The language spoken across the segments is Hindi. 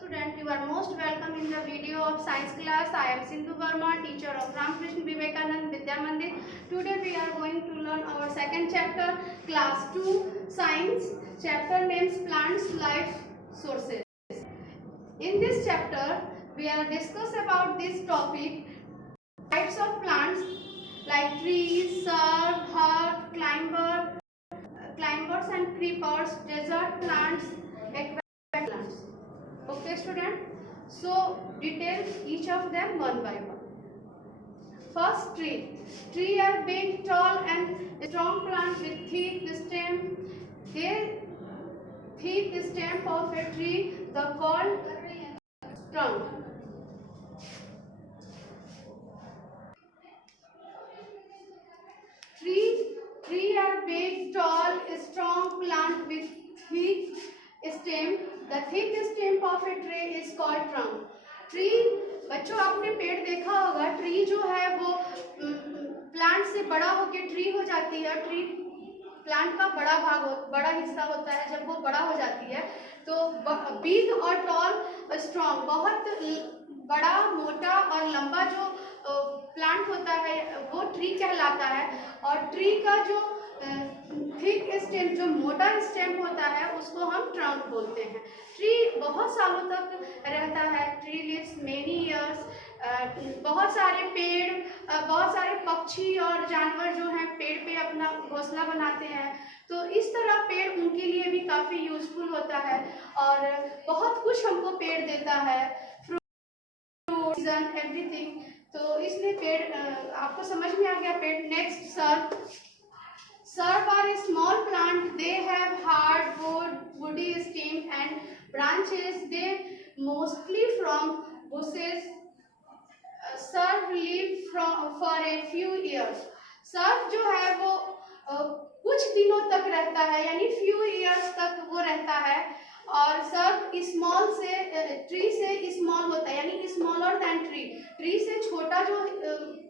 student, you are most welcome in the video of science class. I am Sindhu Verma, teacher of Ramakrishna Vivekanand Vidya Mandir. Today we are going to learn our second chapter, class 2 science. Chapter names Plants Life Sources. In this chapter we are discuss about this topic, types of plants like trees, shrub, herb, climbers and creepers, desert plants, aquatic plants. Okay student, so detail each of them one by one. First, tree are big, tall and strong plant with thick stem. They thick stem of a tree the called trunk. Tree are big, tall, strong plant with thick stem. The thick stem of a tree is called trunk. Tree, बच्चों आपने पेड़ देखा होगा, ट्री जो है वो प्लांट से बड़ा होकर ट्री हो जाती है। ट्री प्लांट का बड़ा हिस्सा होता है। जब वो बड़ा हो जाती है तो बिग और टॉल स्ट्रॉन्ग, बहुत बड़ा, मोटा और लंबा जो प्लांट होता है वो ट्री कहलाता है। और ट्री का जो थिक स्टेम, जो मोटा स्टेम होता है, उसको हम ट्रंक बोलते हैं। ट्री बहुत सालों तक रहता है। Tree lives many years. बहुत सारे पेड़, बहुत सारे पक्षी और जानवर जो हैं पेड़ पे अपना घोंसला बनाते हैं। तो इस तरह पेड़ उनके लिए भी काफ़ी यूजफुल होता है और बहुत कुछ हमको पेड़ देता है, फ्रूट, एवरीथिंग। तो इसलिए पेड़ आपको समझ में आ गया पेड़। Next, Shrub are a small plant. They have hard woody stem and branches. They mostly from bushes. Shrub live for a few years. Shrub जो है वो कुछ दिनों तक रहता है, यानी few years तक वो रहता है। और shrub स्मॉल से, ट्री से स्मॉल होता है, यानी स्मॉलर देन ट्री। ट्री से छोटा जो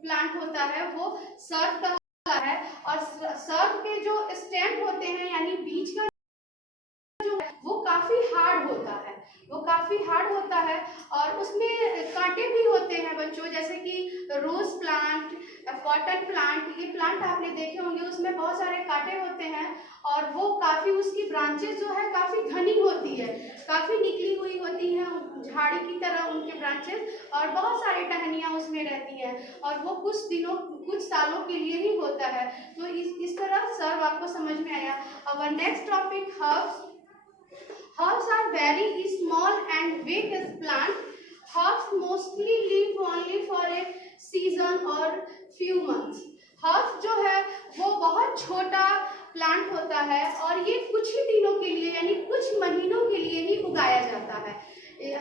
प्लांट होता है वो shrub का है। और सर्फ के जो स्टेम होते हैं, यानी बीज का जो वो काफी हार्ड होता है और उसमें कांटे भी होते हैं बच्चों, जैसे कि रोज प्लांट, कॉटन प्लांट। ये प्लांट आपने देखे होंगे, उसमें बहुत सारे कांटे होते हैं और वो काफी, उसकी ब्रांचेस जो है काफी घनी होती है, काफी निकली हुई होती हैं, झाड़ी की तरह उनके ब्रांचेस, और बहुत सारी टहनियाँ उसमें रहती हैं और वो कुछ सालों के लिए ही होता है। तो इस तरह सर्व आपको समझ में आया। अब next topic, herbs. Herbs are very small and big plant. Herbs mostly live only for a season or few months. Herbs जो है वो बहुत छोटा प्लांट होता है और ये कुछ ही दिनों के लिए, यानी कुछ महीनों के लिए ही उगाया जाता है।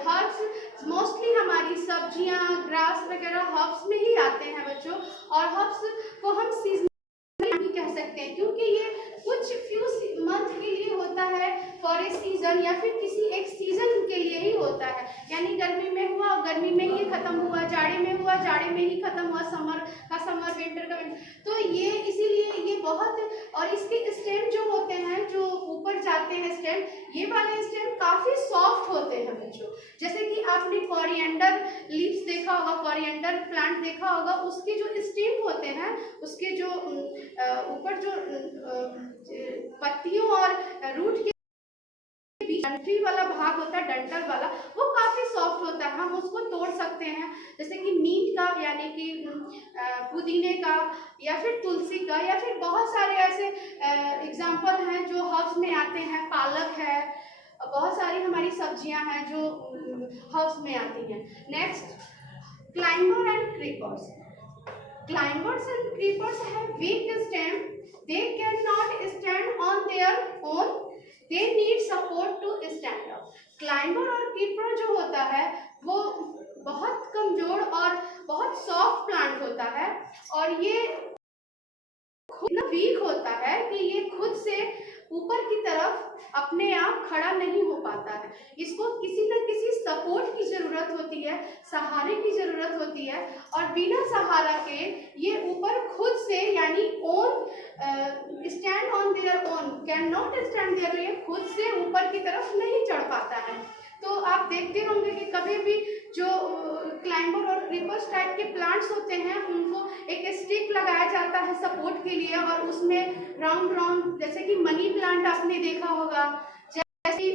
हर्ब्स मोस्टली हमारी सब्जियां, ग्रास वगैरह हर्ब्स में ही आते हैं बच्चों। और हर्ब्स को हम सीजनल भी कह सकते हैं, क्योंकि ये कुछ फ्यू मंथ के लिए होता है, फॉर ए सीजन, या फिर किसी एक सीजन के लिए ही होता है। यानी गर्मी में हुआ, गर्मी में ही खत्म हुआ, जाड़े में हुआ, जाड़े में ही खत्म हुआ, समर का समर, विंटर का विंटर। तो ये इसीलिए ये बहुत, और इसके स्टेम जो होते हैं, जो ऊपर जाते हैं स्टेम, ये वाले स्टेम काफी सॉफ्ट होते हैं बच्चों। जैसे कि आपने कोरिएंडर लीव्स देखा होगा, कोरिएंडर प्लांट देखा होगा, उसके जो स्टेम होते हैं, उसके जो ऊपर जो पत्तियों और रूट के डंठी वाला भाग होता है, डंठल वाला, वो काफी सॉफ्ट होता है। हम उसको तोड़ सकते हैं, जैसे कि नीम का, यानी कि पुदीने का, या फिर तुलसी का, या फिर बहुत सारे ऐसे एग्जाम्पल हैं जो हर्ब्स में आते हैं। पालक है, बहुत सारी हमारी सब्जियां हैं जो हर्ब्स में आती हैं। Next, climber and creepers. Climbers and creepers have weak stem. They cannot stand on their own. They need support to stand up. Climber और creeper जो होता है वो बहुत कमजोर और बहुत सॉफ्ट प्लांट होता है और ये खुद वीक होता है कि ये खुद से ऊपर की तरफ अपने आप खड़ा नहीं हो पाता है। इसको किसी न किसी सपोर्ट की जरूरत होती है, सहारे की जरूरत होती है, और बिना सहारा के ये ऊपर खुद से, यानी stand on their own, can not stand there, ये खुद से ऊपर की तरफ नहीं चढ़ पाता है। तो आप देखते होंगे कि कभी भी जो क्लाइंबर और क्रीपर्स टाइप के प्लांट्स होते हैं उनको एक स्टिक लगाया जाता है सपोर्ट के लिए, और उसमें राउंड राउंड, जैसे कि मनी प्लांट आपने देखा होगा, जैसे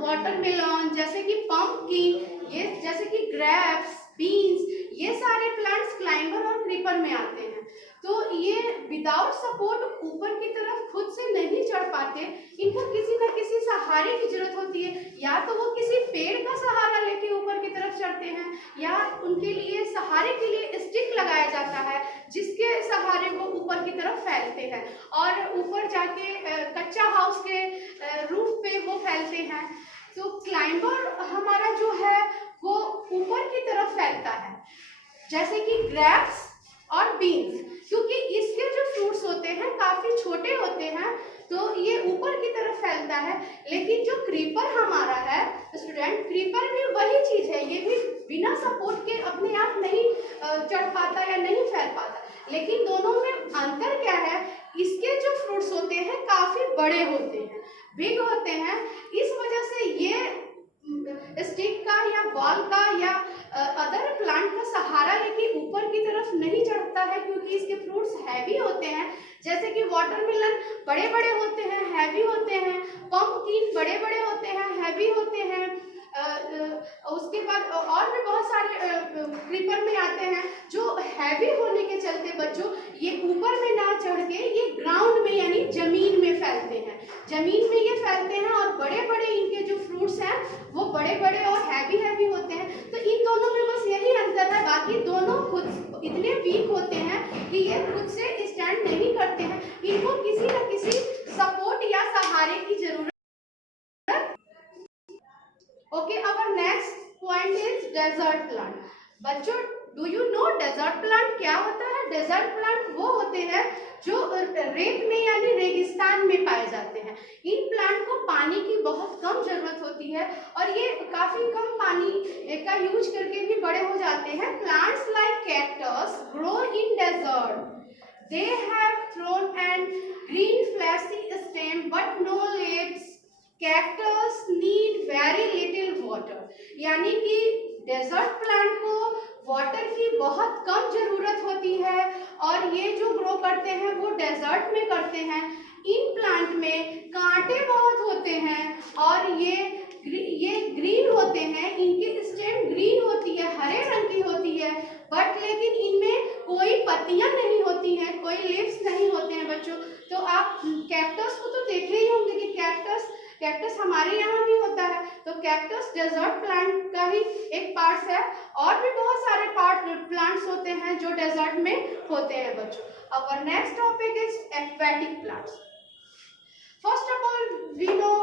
वाटरमेलन, जैसे कि पंपकिन, ये जैसे कि ग्रेप्स, बीन्स, ये सारे प्लांट्स क्लाइंबर और क्रीपर में आते हैं। तो ये विदाउट सपोर्ट ऊपर की तरफ खुद से नहीं चढ़ पाते, इनको किसी न किसी सहारे की जरूरत होती है। या तो वो किसी पेड़ का सहारा लेके ऊपर की तरफ चढ़ते हैं, या उनके लिए सहारे के लिए स्टिक लगाया जाता है जिसके सहारे वो ऊपर की तरफ फैलते हैं, और ऊपर जाके कच्चा हाउस के रूफ पे वो फैलते हैं। तो क्लाइंबर हमारा जो है वो ऊपर की तरफ फैलता है, जैसे कि ग्रेप्स और बीन्स, क्योंकि इसके जो फ्रूट्स होते हैं काफी छोटे होते हैं, तो ये ऊपर की तरफ फैलता है। लेकिन जो क्रीपर हमारा है स्टूडेंट, क्रीपर भी वही चीज है, ये भी बिना सपोर्ट के अपने आप नहीं चढ़ पाता या नहीं फैल पाता। लेकिन दोनों में अंतर क्या है, इसके जो फ्रूट्स होते हैं काफी बड़े होते हैं, बिग होते हैं, इस वजह से ये स्टिक का या बॉल का या अदर प्लांट का सहारा लेके ऊपर की तरफ नहीं चढ़ता है, क्योंकि इसके फ्रूट्स हैवी होते हैं। जैसे कि वाटरमेलन बड़े बड़े होते हैं, हैवी होते हैं, पंपकिन बड़े बड़े होते हैं, हैवी होते हैं, उसके बाद और भी बहुत सारे क्रीपर में आते हैं जो हैवी होने के चलते बच्चों ये ऊपर में ना चढ़ के ये ग्राउंड में यानी जमीन में फैलते हैं, जमीन में ये फैलते हैं, और बड़े बड़े इनके जो फ्रूट्स हैं वो बड़े बड़े और हैवी होते हैं। तो इन दोनों में बस यही अंतर है, बाकी दोनों खुद इतने वीक होते हैं कि ये खुद से स्टैंड नहीं करते हैं, इनको किसी न किसी सपोर्ट या सहारे की जरूरत। Okay, our next point is desert plant. बच्चों, do you know desert plant क्या होता है? Desert plant वो होते हैं जो रेत में यानी रेगिस्तान में पाए जाते हैं। इन प्लांट को पानी की बहुत कम जरूरत होती है, और ये काफी कम पानी का यूज करके भी बड़े हो जाते हैं। Plants like cactus grow in desert. They have thorn and green fleshy stem but no leaves. Cactus need very little water, यानी कि डेजर्ट प्लांट को वाटर की बहुत कम जरूरत होती है, और ये जो ग्रो करते हैं वो डेजर्ट में करते हैं। इन प्लांट में कांटे बहुत होते हैं, और ये ग्रीन होते हैं, इनकी स्टेम ग्रीन होती है, हरे रंग की होती है, बट लेकिन इनमें कोई पत्तियां नहीं होती हैं, कोई लीव्स नहीं होते हैं बच्चों। तो आप कैक्टस को तो देख ही होंगे कि कैक्टस हमारे यहाँ भी होता है, तो कैक्टस डेजर्ट प्लांट का ही एक पार्ट है, और भी बहुत सारे प्लांट्स होते हैं जो डेजर्ट में होते हैं बच्चों। Our next topic is aquatic plants. First of all, we know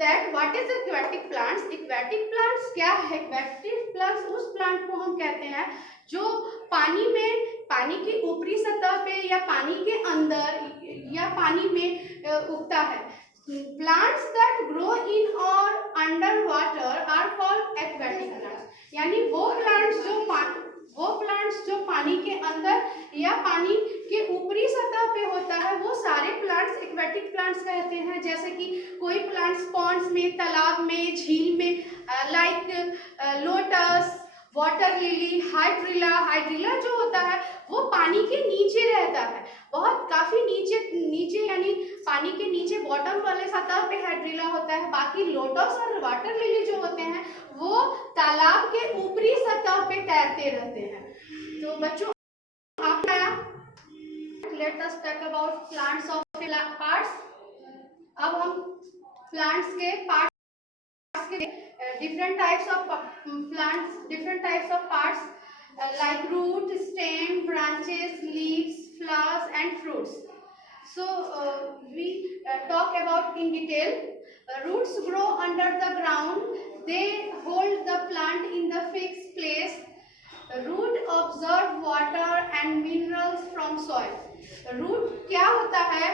that what is aquatic plants. Aquatic plants क्या है? Aquatic plants उस प्लांट को हम कहते हैं जो पानी में, पानी की ऊपरी सतह पे या पानी के अंदर या पानी में उगता है। Plants that grow in or under water are called aquatic plants. यानी वो प्लांट्स जो पानी के अंदर या पानी के ऊपरी सतह पे होता है, वो सारे प्लांट्स एक्वेटिक प्लांट्स कहते हैं। जैसे कि कोई प्लांट्स पॉन्ड्स में, तालाब में, झील में, like lotus, water lily, hydrilla जो होता है वो पानी के नीचे रहता है, बहुत काफी नीचे यानी पानी के नीचे बॉटम वाले सतह पे हाइड्रिला होता है। बाकी लोटस और वाटर लिली जो होते हैं वो तालाब के ऊपरी सतह पे तैरते रहते हैं। तो बच्चों, आप let us talk about plants of parts. अब हम प्लांट्स के पार्ट्स के different types of plants, different types of parts like root, stem, branches, leaves, flowers and fruits. So we talk about in detail. Roots grow under the ground. They hold the plant in the fixed place. Root absorb water and minerals from soil. Root क्या होता है?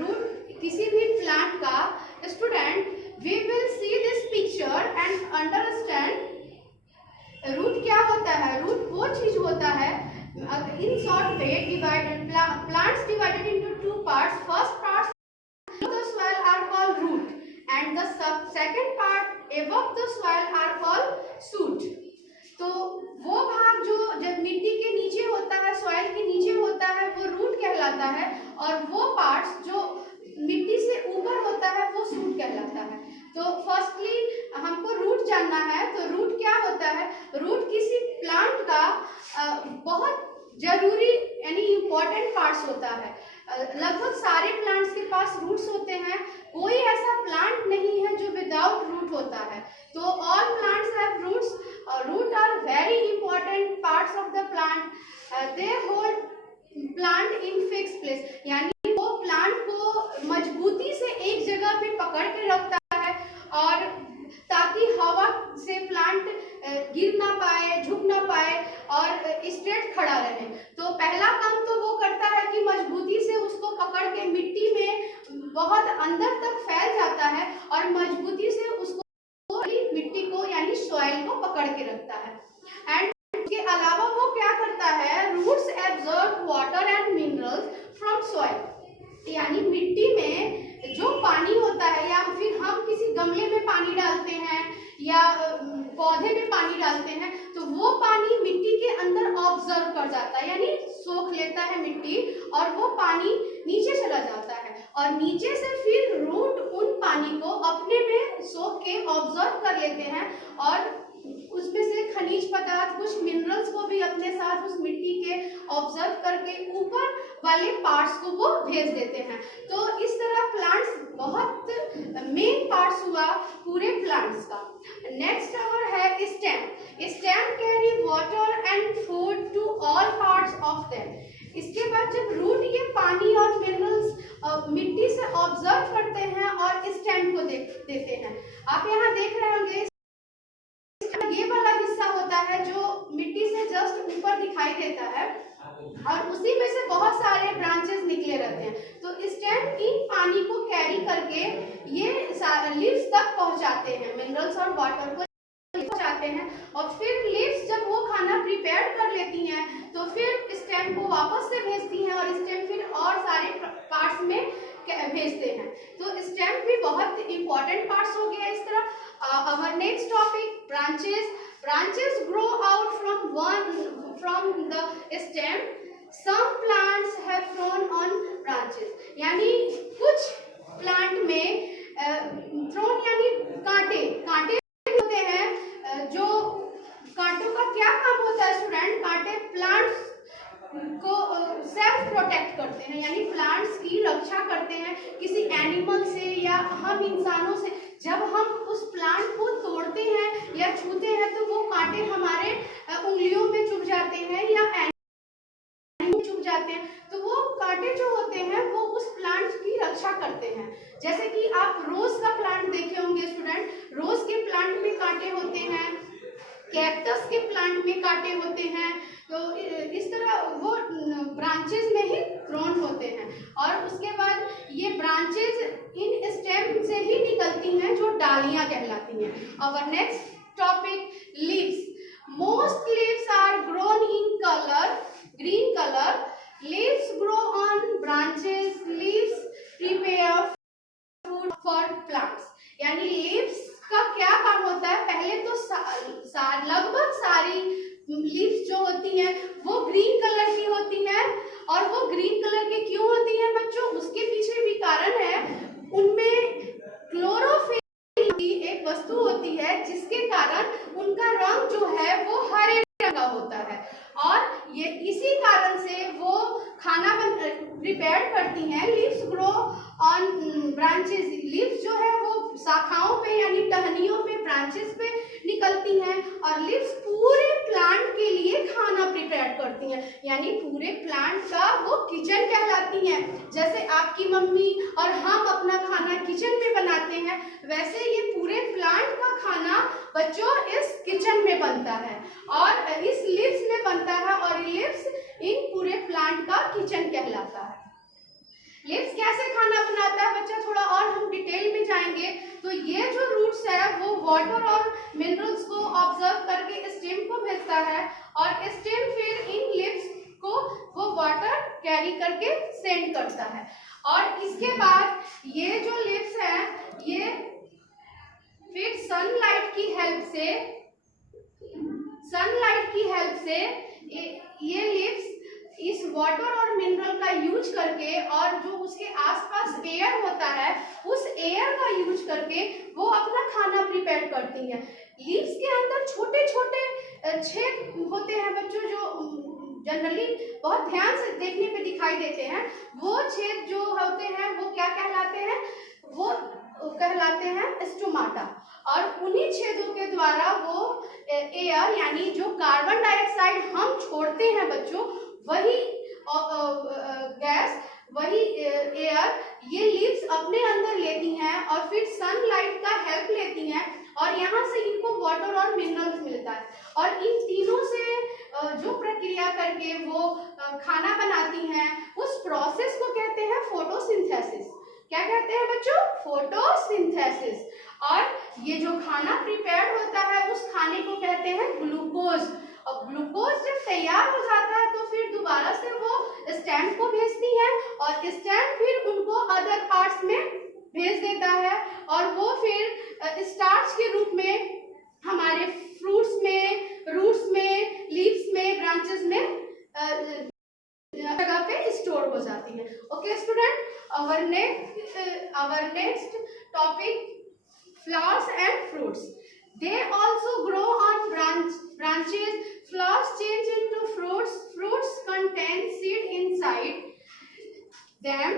Root किसी भी प्लांट का, student, we will see this picture and understand root क्या होता है। root वो चीज होता है, in short way plants divided into two parts. First part the soil are called root and the second part above the soil are called shoot. तो वो भाग जो जब मिट्टी के नीचे होता है, सॉइल के नीचे होता है, वो रूट कहलाता है, और वो पार्ट्स जो मिट्टी से ऊपर होता है वो शूट कहलाता है। तो फर्स्टली हमको रूट जानना है। तो रूट क्या होता है? रूट किसी प्लांट का बहुत जरूरी यानी इम्पोर्टेंट पार्ट्स होता है। लगभग सारे प्लांट्स के पास रूट्स होते हैं, कोई ऐसा प्लांट नहीं है जो विदाउट रूट होता है। तो all plants have roots. Root are very important parts of the plant. They hold plant in fix place, यानी वो प्लांट को मजबूती से एक जगह पे पकड़ के रखता है, और ताकि हवा से प्लांट गिर ना पाए, झुक ना पाए और स्ट्रेट खड़ा रहे। तो पहला काम तो वो करता है कि मजबूती से उसको पकड़ के मिट्टी में बहुत अंदर तक फैल जाता है और मजबूती से उसको मिट्टी को यानी सॉइल को पकड़ के रखता है। एंड इसके अलावा वो क्या करता है? Roots absorb water and minerals from soil, यानी मिट्टी में जो पानी होता है, या फिर हम किसी गमले में पानी डालते हैं या पौधे में पानी डालते हैं, तो वो पानी मिट्टी के अंदर ऑब्जर्व कर जाता है, यानी सोख लेता है मिट्टी, और वो पानी नीचे चला जाता है, और नीचे से फिर रूट उन पानी को अपने में सोख के ऑब्जर्व कर लेते हैं, और उसमें से खनिज पदार्थ, कुछ मिनरल्स को भी अपने साथ उस मिट्टी के ऑब्जर्व करके ऊपर वाले पार्ट्स को वो भेज देते हैं। तो इस तरह प्लांट्स बहुत मेन पार्ट्स हुआ पूरे प्लांट्स का। नेक्स्ट अवर है stem. Stem carry water and food to all parts of them. इसके बाद जब रूट ये पानी और मिनरल्स मिट्टी से ऑब्जर्व करते हैं और स्टेम को देते हैं। आप यहाँ देख रहे होंगे ये वाला हिस्सा होता है जो मिट्टी से जस्ट ऊपर दिखाई देता है, और उसी में से बहुत सारे ब्रांचेस निकले रहते हैं। तो स्टेम इन पानी को कैरी करके ये लीव्स तक पहुंचाते हैं, मिनरल्स और वाटर को पहुंचाते हैं, और फिर लीव्स जब वो खाना प्रिपेयर कर लेती हैं तो फिर स्टेम को वापस से भेजती हैं, और स्टेम फिर और सारे पार्ट्स में भेजते हैं। तो स्टेम भी बहुत इंपॉर्टेंट पार्ट्स हो गया इस तरह। Our next topic, branches. Branches grow out from the stem. Some plants have grown on branches. यानी कुछ प्लांट में थ्रोन यानी कांटे होते हैं। जो कांटों का क्या काम होता है स्टूडेंट? कांटे प्लांट्स को सेल्फ प्रोटेक्ट करते हैं, यानी प्लांट्स की रक्षा करते हैं किसी एनिमल से या हम इंसानों से। जब हम उस प्लांट को तोड़ते हैं या छूते हैं तो वो कांटे हमारे उंगलियों में चुभ जाते हैं या एनिमल चुभ जाते हैं, तो वो कांटे जो होते हैं वो उस प्लांट की रक्षा करते हैं। जैसे कि आप रोज का प्लांट देखे होंगे स्टूडेंट, रोज के प्लांट में कांटे होते हैं, कैक्टस के प्लांट में कांटे होते हैं। तो इस तरह वो ब्रांचेस में ही ग्रोन होते हैं, और उसके बाद ये ब्रांचेस इन स्टेम से ही निकलती हैं जो डालियां कहलाती हैं। और next topic, leaves. Most leaves are grown in colour green colour. Leaves grow on branches. Leaves prepare food for plants. यानी लीव्स का क्या काम होता है? पहले तो लगभग सारी लीव्स जो होती हैं वो ग्रीन कलर की होती हैं, और वो ग्रीन कलर के क्यों होती हैं बच्चों? उसके पीछे भी कारण है। उनमें क्लोरोफिल की एक वस्तु होती है जिसके कारण उनका रंग जो है वो हरे रंग का होता है, और ये इसी कारण से वो खाना प्रिपेयर करती हैं। Leaves grow on branches. Leaves जो है वो शाखाओं पे यानी टहनियों पे, ब्रांचेस पे निकलती हैं, और लीव्स पूरे प्लांट के लिए खाना प्रिपेयर करती हैं, यानी पूरे प्लांट का वो किचन कहलाती हैं। जैसे आपकी मम्मी और हम अपना खाना किचन में बनाते हैं, वैसे ये पूरे प्लांट का खाना बच्चों इस किचन में बनता है और इस लीव्स में बनता है, और लीव्स इन पूरे प्लांट का किचन कहलाता है। लीव्स कैसे खाना बनाता है बच्चा, थोड़ा और हम डिटेल में जाएंगे। तो ये जो रूट्स है वो वाटर और मिनरल्स को ऑब्जर्व करके स्टेम को भेजता है, और स्टेम फिर इन लीव्स को वो वाटर कैरी करके सेंड करता है। और इसके बाद ये जो लीव्स है ये फिर सनलाइट की हेल्प से ये लीव्स इस वाटर और मिनरल का यूज करके और जो उसके आसपास एयर होता है उस एयर का यूज करके वो अपना खाना प्रिपेयर करती हैं। लीव्स के अंदर छोटे छोटे छेद होते हैं बच्चों, जो जनरली बहुत ध्यान से देखने पे दिखाई देते हैं। वो छेद जो होते हैं वो क्या कहलाते हैं? वो कहलाते हैं स्टोमाटा। और उन्हीं छेदों के द्वारा वो एयर यानी जो कार्बन डाइऑक्साइड हम छोड़ते हैं बच्चों, वही गैस, वही एयर ये लीव्स अपने अंदर लेती हैं और फिर सनलाइट का हेल्प लेती हैं और यहाँ से इनको वाटर और मिनरल्स मिलता है। और इन तीनों से जो प्रक्रिया करके वो खाना बनाती हैं उस प्रोसेस को कहते हैं फोटोसिंथेसिस। क्या कहते हैं बच्चों? फोटोसिंथेसिस। और ये जो खाना प्रिपेयर्ड होता है उस खाने को कहते हैं ग्लूकोज। और ग्लूकोज जब तैयार हो जाता है तो फिर दोबारा से वो स्टेम को भेजती है और स्टेम फिर उनको अदर पार्ट्स में भेज देता है और वो फिर स्टार्च के रूप में हमारे फ्रूट्स में, रूट्स में, लीव्स में, ब्रांचेस में जगह पे स्टोर हो जाती है। Okay student, our next topic, flowers and fruits. They also grow on branches. Flowers change into fruits. Fruits contain seed inside them.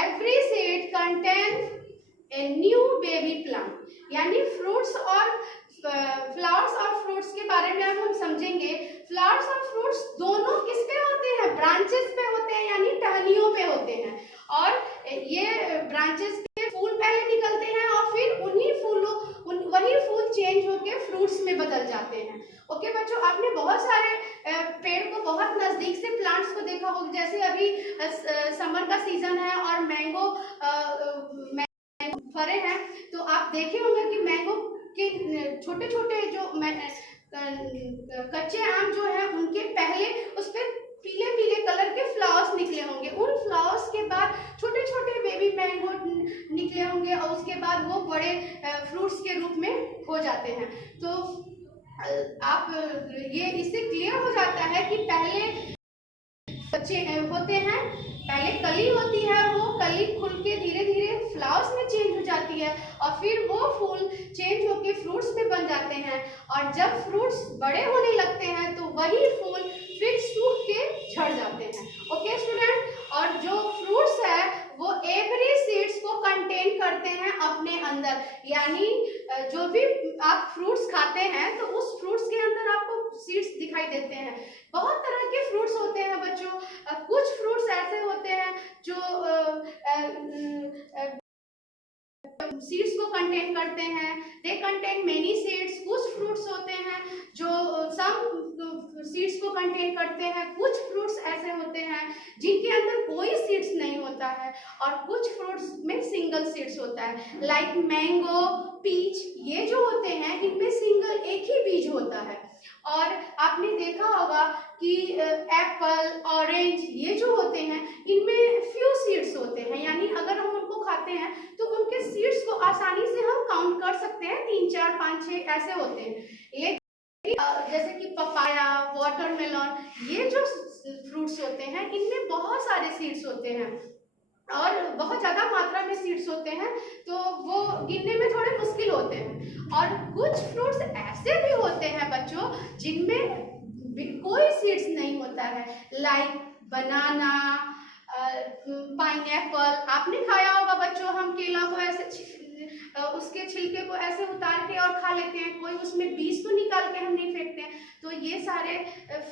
Every seed contains a new baby plant. यानी फ्रूट्स और फ्लावर्स और फ्रूट्स के बारे में अब हम समझेंगे। फ्लावर्स और फ्रूट्स दोनों किस पे होते हैं? ब्रांचेस पे होते हैं, यानी टहनियों पे होते हैं। और ये ब्रांचेस पे फूल पहले निकलते हैं और फिर उन्हीं फूलों वही फूल चेंज होके फ्रूट्स में बदल जाते हैं। ओके बच्चों, आपने बहुत सारे पेड़ को बहुत नजदीक से प्लांट्स को देखा होगा। जैसे अभी समर का सीजन है और मैंगो फरे हैं, तो आप देखे होंगे कि मैंगो के छोटे छोटे जो कच्चे आम जो है उनके पहले उस पे पीले पीले कलर के फ्लावर्स निकले होंगे। उन फ्लावर्स के बाद छोटे छोटे बेबी मैंगो निकले होंगे और उसके बाद वो बड़े फ्रूट्स के रूप में हो जाते हैं। तो आप ये इससे क्लियर हो जाता है कि पहले बच्चे होते हैं, पहले कली होती है, वो कली खुल के धीरे धीरे फ्लावर्स में चेंज हो जाती है और फिर वो फूल चेंज होके फ्रूट्स में बन जाते हैं। और जब फ्रूट्स बड़े होने लगते हैं तो वही फूल फिर सूख के झड़ जाते हैं। ओके स्टूडेंट, और जो फ्रूट्स है वो एवरी सीड्स को कंटेन करते हैं अपने अंदर। यानी जो भी आप फ्रूट्स खाते हैं तो उस फ्रूट्स के अंदर आपको सीड्स दिखाई देते हैं। बहुत तरह के फ्रूट्स होते हैं बच्चों। कुछ फ्रूट्स ऐसे होते हैं जो सीड्स को कंटेन करते हैं, दे कंटेन मेनी सीड्स। कुछ फ्रूट्स होते हैं जो सम सीड्स को कंटेन करते हैं। कुछ फ्रूट्स ऐसे होते हैं जिनके अंदर कोई सीड्स नहीं होता है और कुछ फ्रूट्स में सिंगल सीड्स होता है। लाइक मैंगो, पीच, ये जो होते हैं इनमें सिंगल एक ही बीज होता है। और आपने देखा होगा कि एप्पल, ऑरेंज, ये जो होते हैं इनमें फ्यू सीड्स होते हैं। यानी अगर हम उनको खाते हैं तो उनके सीड्स को आसानी से हम काउंट कर सकते हैं, 3, 4, 5, 6 ऐसे होते हैं। लेकिन जैसे कि पपाया, वाटरमेलन, ये जो फ्रूट्स होते हैं इनमें बहुत सारे सीड्स होते हैं और बहुत ज़्यादा मात्रा में सीड्स होते हैं, तो वो गिनने में थोड़े मुश्किल होते हैं। और कुछ फ्रूट्स ऐसे भी होते हैं बच्चों जिनमें कोई सीड्स नहीं होता है। लाइक बनाना, पाइनएप्पल। आपने खाया होगा बच्चों, हम केला को ऐसे उसके छिलके को ऐसे उतार के और खा लेते हैं, कोई उसमें बीज तो निकाल के हम नहीं फेंकते हैं। तो ये सारे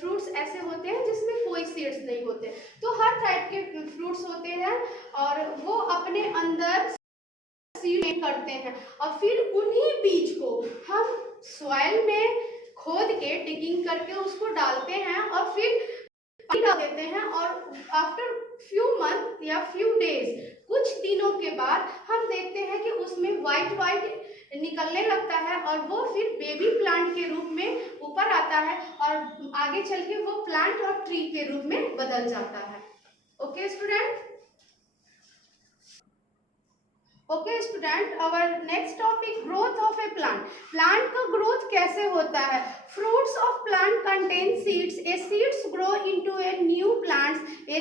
फ्रूट्स ऐसे होते हैं जिसमें कोई सीड्स नहीं होते। तो हर टाइप के फ्रूट्स होते हैं और वो अपने अंदर सीड करते हैं और फिर उन्हीं बीज को हम सॉइल में खोद के डिगिंग करके उसको डालते हैं और फिर पानी डाल देते हैं। और आफ्टर फ्यू मंथ या फ्यू डेज, कुछ दिनों के बाद हम देखते हैं कि उसमें वाइट निकलने लगता है और वो फिर बेबी प्लांट के रूप में ऊपर आता है और आगे चल के वो प्लांट और ट्री के रूप में बदल जाता है। Okay student, okay student, our next topic growth of a plant. Plant का ग्रोथ कैसे होता है? Fruits of plant contain seeds. A seeds grow into a new plants. A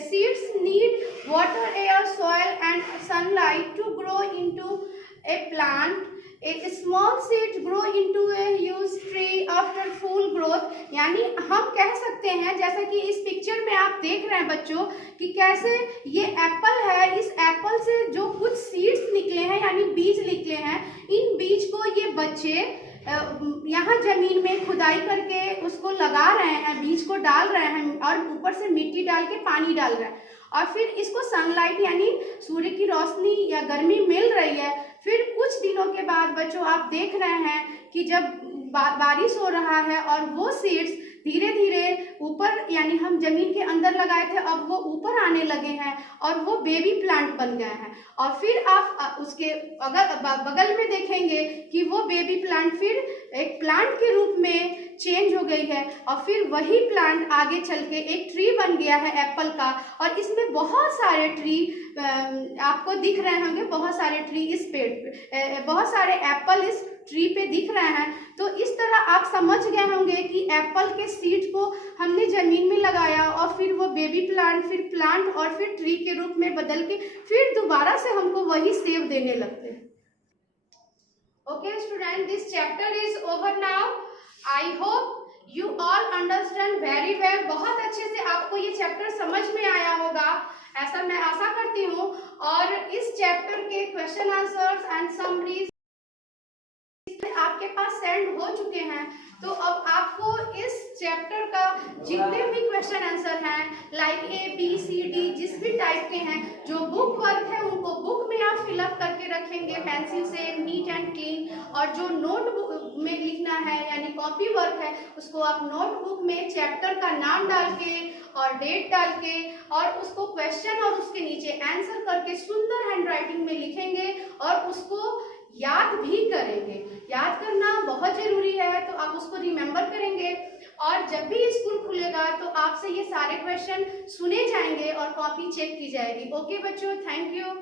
seeds need water, air, soil and sunlight to grow into a plant. A small seed grow into a huge tree after full growth। यानी हम कह सकते हैं, जैसा कि इस पिक्चर में आप देख रहे हैं बच्चों, कि कैसे ये एप्पल है, इस एप्पल से जो कुछ सीड्स निकले हैं यानी बीज निकले हैं, इन बीज को ये बच्चे यहाँ जमीन में खुदाई करके उसको लगा रहे हैं, बीज को डाल रहे हैं और ऊपर से मिट्टी डाल के पानी डाल रहे हैं और फिर इसको सनलाइट यानी सूर्य की रोशनी या गर्मी मिल रही है। फिर कुछ दिनों के बाद बच्चों आप देख रहे हैं कि जब बारिश हो रहा है और वो सीड्स धीरे धीरे ऊपर यानी हम जमीन के अंदर लगाए थे, अब वो ऊपर आने लगे हैं और वो बेबी प्लांट बन गए हैं। और फिर आप उसके बगल में देखेंगे कि वो बेबी प्लांट फिर एक प्लांट के रूप में चेंज हो गई है और फिर वही प्लांट आगे चल के एक ट्री बन गया है एप्पल का। और इसमें बहुत सारे ट्री आपको दिख रहे होंगे, बहुत सारे ट्री इस पेड़ पे, बहुत सारे एप्पल इस ट्री पे दिख रहे हैं। तो इस तरह आप समझ गए होंगे कि एप्पल के सीड को हमने जमीन में लगाया और फिर वो बेबी प्लांट, फिर प्लांट और फिर ट्री के रूप में बदल के फिर दोबारा से हमको वही सेव देने लगते हैं। Okay student, this chapter is over now. I hope you all understand very well. बहुत अच्छे से आपको ये चैप्टर समझ में आया होगा, ऐसा मैं आशा करती हूँ। और इस चैप्टर के क्वेश्चन आंसर्स एंड समरीज आपके पास सेंड हो चुके हैं। तो अब आपको इस चैप्टर का जितने भी क्वेश्चन आंसर हैं, लाइक ABCD जिस भी टाइप के हैं, जो बुक वर्क है उनको बुक में आप फिलअप करके रखेंगे पेंसिल से नीट एंड क्लीन। और जो नोटबुक में लिखना है यानी कॉपी वर्क है, उसको आप नोटबुक में चैप्टर का नाम डाल के और डेट डाल के और उसको क्वेश्चन और उसके नीचे आंसर करके सुंदर हैंडराइटिंग में लिखेंगे और उसको याद भी करेंगे। याद करना बहुत जरूरी है, तो आप उसको रिमेम्बर करेंगे और जब भी स्कूल खुलेगा तो आपसे ये सारे क्वेश्चन सुने जाएंगे और कॉपी चेक की जाएगी। ओके बच्चों, थैंक यू।